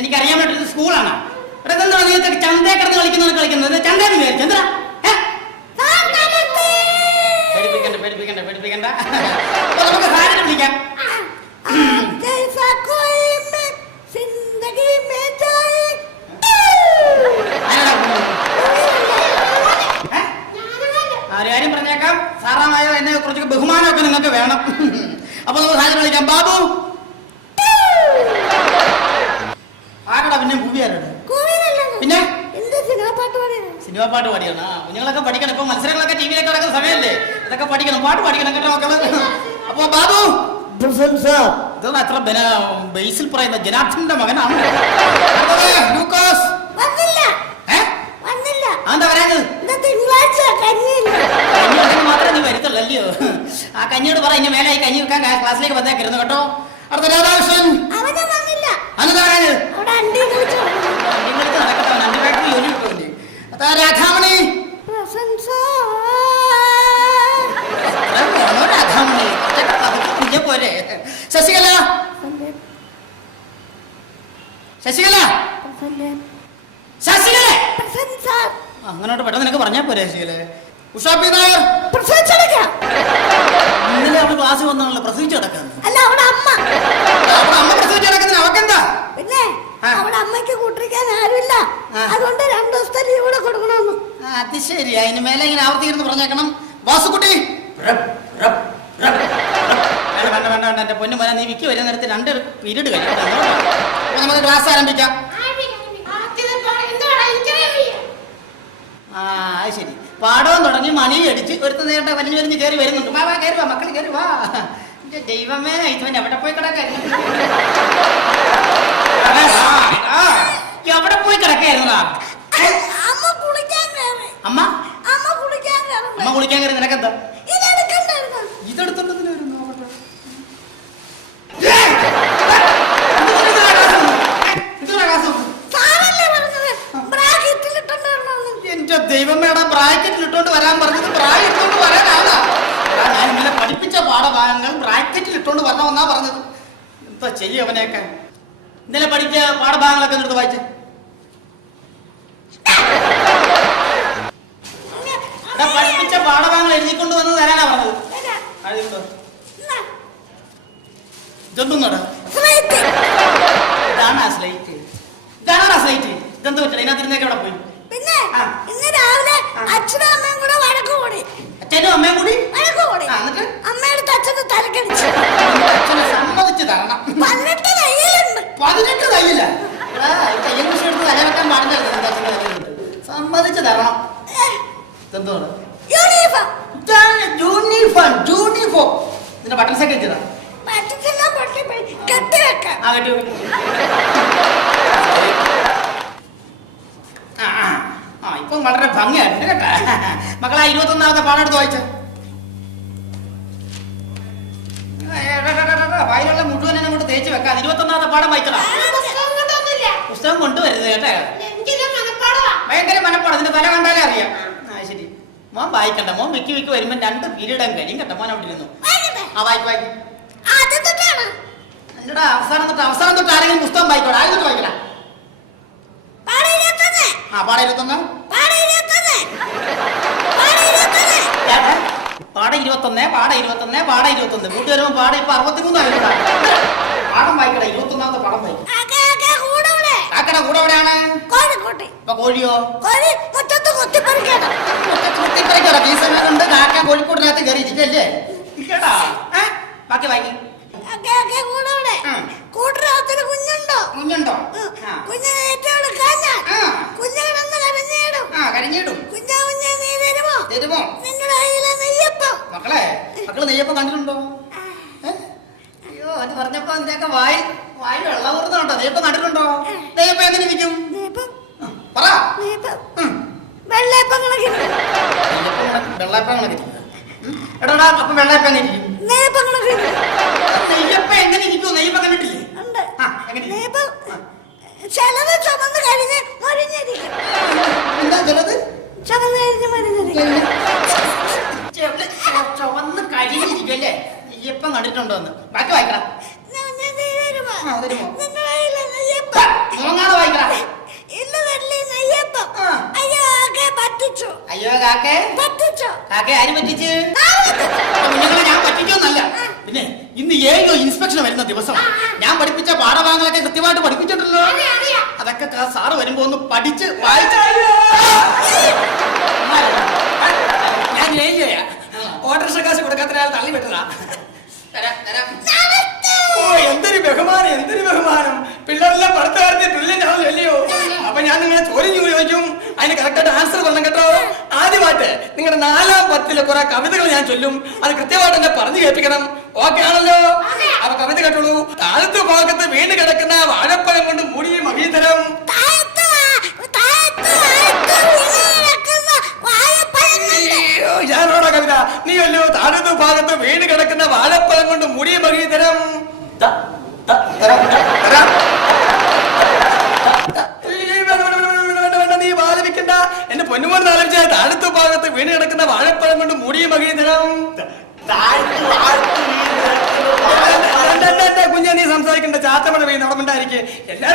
എനിക്കറിയാൻ പറ്റുന്ന സ്കൂളാണ്. ചന്തേ കിടന്ന് കളിക്കുന്നത് ചന്തേന്ന് വിചാരിച്ചു. എന്താ പേടിപ്പിക്കണ്ട. നമുക്ക് സാരിനെ വിളിക്കാം. ഒരു കാര്യം പറഞ്ഞേക്കാം, സാറാമായ എന്നെ കുറച്ച് ബഹുമാനമൊക്കെ നിങ്ങൾക്ക് വേണം. അപ്പൊ നമുക്ക് സാരിനെ വിളിക്കാം. ബാബു ആരടാ? പിന്നെ മൂവി ആരാണ്? പിന്നെ സിനിമ പാട്ട് പാടിയാണ്. കുഞ്ഞുങ്ങളൊക്കെ പഠിക്കണം. ഇപ്പൊ മത്സരങ്ങളൊക്കെ ടിവിയിലൊക്കെ നടക്കുന്ന സമയമല്ലേ, അതൊക്കെ പഠിക്കണം, പാട്ട് പഠിക്കണം കേട്ടോ മക്കള്. അപ്പൊ ബാബു ഇതൊന്നും അത്ര ബേസിൽ പറയുന്ന ജനാർദ്ദന്റെ മകനാണ്. എന്താ പറയുന്നത്? മാത്രമേ നീ വരുത്തുള്ളൂ. ആ കഞ്ഞിയോട് പറ ഇനി മേലെ കഞ്ഞി വെക്കാൻ ക്ലാസ്സിലേക്ക് വന്നേക്കരുന്നു കേട്ടോ. അടുത്ത രാധാകൃഷ്ണൻ രാധാമണി പോരെ. ശശികല അങ്ങനോട്ട് പെട്ടെന്ന് നിനക്ക് പറഞ്ഞാ പോരെ. ശശികല ഉഷാപ്പി നായർ ഇന്നലെ അവൾ ക്ലാസ് വന്നാണല്ലോ പ്രസവിച്ചു കിടക്കുന്നത്. അമ്മ പ്രസവിച്ചു കിടക്കുന്നതിന് അവക്കെന്താ? പിന്നെ അവിടെ അമ്മയ്ക്ക് കൂട്ടിരിക്കാൻ ആരുമില്ല, അതുകൊണ്ട് 2 ദിവസത്തെ ലീവ് കൂടെ കൊടുക്കണമെന്ന്. അത് ശരി. അതിന് മേലെ ഇങ്ങനെ ആവർത്തിക്കുന്നു പറഞ്ഞേക്കണം. വാസുക്കുട്ടി വേണ്ട എന്റെ പൊന്നു മോനെ, നീ വിക്കി വരുന്ന നേരത്തെ 2 പീരീഡ് കഴിയും. നമുക്ക് ക്ലാസ് ആരംഭിക്കാം. അത് ശരി. പാടവും തുടങ്ങി മണി അടിച്ച് ഒരുത്ത നേരത്തെ വലിഞ്ഞ് കയറി വരുന്നുണ്ട്. വാ കയറി വാ മക്കൾ കയറി വാ. ദൈവമേ, ഇവൻ എവിടെ പോയി കിടക്കായിരുന്നു? എവിടെ പോയി കിടക്കായിരുന്നു? അമ്മ കുളിക്കാൻ കയറി. നിനക്കെന്താ ഇതെടുത്തോണ്ടെന്ന് വരുന്നു? എന്റെ ദൈവമേടാ, ബ്രാക്കറ്റിൽ ഇട്ടോണ്ട് വരാൻ പറഞ്ഞത് ബ്രാക്കറ്റ് ഇട്ടോണ്ട് വരാനാണ്. ഞാൻ ഇന്നലെ പഠിപ്പിച്ച പാഠഭാഗങ്ങൾ ബ്രാക്കറ്റിൽ ഇട്ടോണ്ട് വരണമെന്നാ പറഞ്ഞത്. എന്താ ചെയ്യും അവനെയൊക്കെ? ഇന്നലെ പഠിച്ച പാഠഭാഗങ്ങളൊക്കെ എടുത്ത് വായിച്ചേ. പഠിപ്പിച്ച പാഠഭാഗങ്ങൾ എഴുതിക്കൊണ്ട് വന്ന് തരാനാ പറഞ്ഞത്. ഇതൊന്നുംടാ, ഇതാണ് ആ സ്ലൈറ്റ്. ഇതാണ് ആ സ്ലൈറ്റ്. ഇതെന്ത് പറ്റില്ല? ഇതിനകത്തിരുന്നേക്ക് അവിടെ പോയി. പിന്നെ ഇന്ന് രാവിലെ അച്ഛനും അമ്മയും കൂടെ വഴക്ക് കൂടി. അച്ഛനും അമ്മയും കൂടി എന്നിട്ട് അമ്മയുടെ അച്ഛന് തലക്കടിച്ചു. അച്ഛനെ സമ്മതിച്ചു തരണം. 18 തയ്യലുണ്ട്. 18 തയ്യല? തയ്യൽ കൃഷി എടുത്ത് തലവെക്കാൻ പാടില്ല. സമ്മതിച്ചു തരണം. എന്താണ് യൂണിഫോം? ഇതിന്റെ ബട്ടൺസ് ഒക്കെ വെച്ചതാ. ഇപ്പം വളരെ ഭംഗിയായിട്ടുണ്ട് കേട്ടാ. മക്കളെ 21ാമത്തെ പാഠം എടുത്ത് വായിച്ച. വായിലുള്ള മുഴുവൻ അങ്ങോട്ട് തേച്ച് വെക്കാം. 21ാമത്തെ പാഠം വായിച്ചടാ. പുസ്തകം കൊണ്ടുവരുന്നത് കേട്ടാ. ഭയങ്കര മനപ്പാടം. ഇതിന്റെ തല കണ്ടാലേ അറിയാം. ശരി, മോൻ വായിക്കണ്ട. മോൻ വിക്കി വരുമ്പോ 2 പീരീഡ് കഴിയും കേട്ടോ. മോൻ അവിടെ ഇരുന്നു. വായിക്കും. എന്നടാ അവസാനം തൊട്ട് ആരെങ്കിലും പുസ്തകം വായിക്കോടാ. ആരും വായിക്കടാ. പാഠം 21. കൂട്ടി വരുമ്പോ പാഠം ഇപ്പൊ 63 ആയിട്ടാ. പാഠം വായിക്കട. 21ാമത്തെ പാഠം വായിക്കും. കാക്കട കൂടെ എവിടെയാണ്? ഇപ്പൊ കോഴിയോ? ഉണ്ട്. കാക്ക കോഴിക്കോടിനകത്ത് കയറി ഇരിക്കല്ലേ? ഇല്ലടാ. ബാക്കി വായിക്കും. കുഞ്ഞുണ്ടോ? കരഞ്ഞിടും. തരുമോ? മക്കള് നെയ്യപ്പം കണ്ടിട്ടുണ്ടോ? അയ്യോ, അത് പറഞ്ഞപ്പോ അതിന്റെയൊക്കെ വായിൽ വെള്ളം ഊർന്നുണ്ടോ? നെയ്യപ്പം കണ്ടിട്ടുണ്ടോ? നെയ്യപ്പം എങ്ങനെ ഇരിക്കും? പറ. വെള്ളയപ്പം എടാ, അപ്പൊ വെള്ളയപ്പം എങ്ങനെ ഇരിക്കും? നെയ്യപ്പം എങ്ങനെ ഇരിക്കും? നെയ്യപ്പം കണ്ടിട്ടില്ലേ? ചിലത് ചുമന്ന് കഴിഞ്ഞ് മൊരിഞ്ഞിരിക്കും. എന്താ ചിലത്? ചുമന്ന് കഴിഞ്ഞ് മൊരിഞ്ഞിരിക്കും. ചുവന്ന് കഴിഞ്ഞിരിക്കല്ലേ? നെയ്യപ്പം കണ്ടിട്ടുണ്ടോ എന്ന് ബാക്കി വായിക്കണം. പോങ്ങാതെ വായിക്കണം. ഇന്ന് വെള്ളി നെയ്യപ്പം. അയ്യോ കാക്കേ പറ്റിച്ചു. അയ്യോ കാക്കേ പറ്റിച്ചു. കാക്കേ ആര് പറ്റിച്ച്? കുഞ്ഞുങ്ങളെ ഞാൻ പറ്റിച്ചോന്നല്ല. പിന്നെ ഇന്ന് ഏഴോ ഇൻസ്പെക്ഷൻ വരുന്ന ദിവസം ഞാൻ പഠിപ്പിച്ച പാഠഭാഗങ്ങളൊക്കെ കൃത്യമായിട്ട് പഠിപ്പിച്ചിട്ടുണ്ടല്ലോ. അതൊക്കെ സാറ് വരുമ്പോ ഒന്ന് പഠിച്ച് വായിച്ച ഞാൻ ഏയ്യാ ഓട്ടർഷ കാശ് കൊടുക്കാത്ത ആൾ തള്ളി വിട്ടതാ. ഓ എന്തൊരു ബഹുമാനം, എന്തൊരു ബഹുമാനം. പിള്ളേരെല്ലാം പഠിത്തകാരത്തെ ബ്രില്യൻ്റ് ആണല്ലോ. അപ്പൊ ഞാൻ നിങ്ങളെ ചോദ്യം ചോദിക്കും, അതിന് കറക്റ്റായിട്ട് ആൻസർ പറഞ്ഞു കേട്ടോ. ആദ്യമായിട്ട് നിങ്ങളുടെ 4ാം പത്തിലെ കുറെ കവിതകൾ ഞാൻ ചൊല്ലും, അത് കൃത്യമായിട്ട് എന്നെ പറഞ്ഞു കേൾപ്പിക്കണം. ഓക്കെ ആണല്ലോ? അപ്പൊ കവിത കേട്ടോളൂ. താഴത്തെ ഭാഗത്ത് വീണ് കിടക്കുന്ന വാഴപ്പഴം കൊണ്ട് മൂടിയ മഹീതരം. ഞാനോടാ കവിത, നീ അല്ലോ താഴത്തെ ഭാഗത്ത് വീണ് കിടക്കുന്ന വാഴപ്പഴം കൊണ്ട് മൂടിയ മഹീതരം. നീ ബാധിക്കണ്ട, എന്റെ പൊന്നുമോൻ ആലോചിച്ച താഴത്തെ ഭാഗത്ത് വീണ് കിടക്കുന്ന വാഴപ്പഴം കൊണ്ട് മൂടിയ മഹീതരം. കുഞ്ഞ നീ സംസാരിക്കണ്ട, ചാത്തമഴ പെയ്യുന്ന അവിടെ ഉണ്ടായിരിക്കെ. എല്ലാ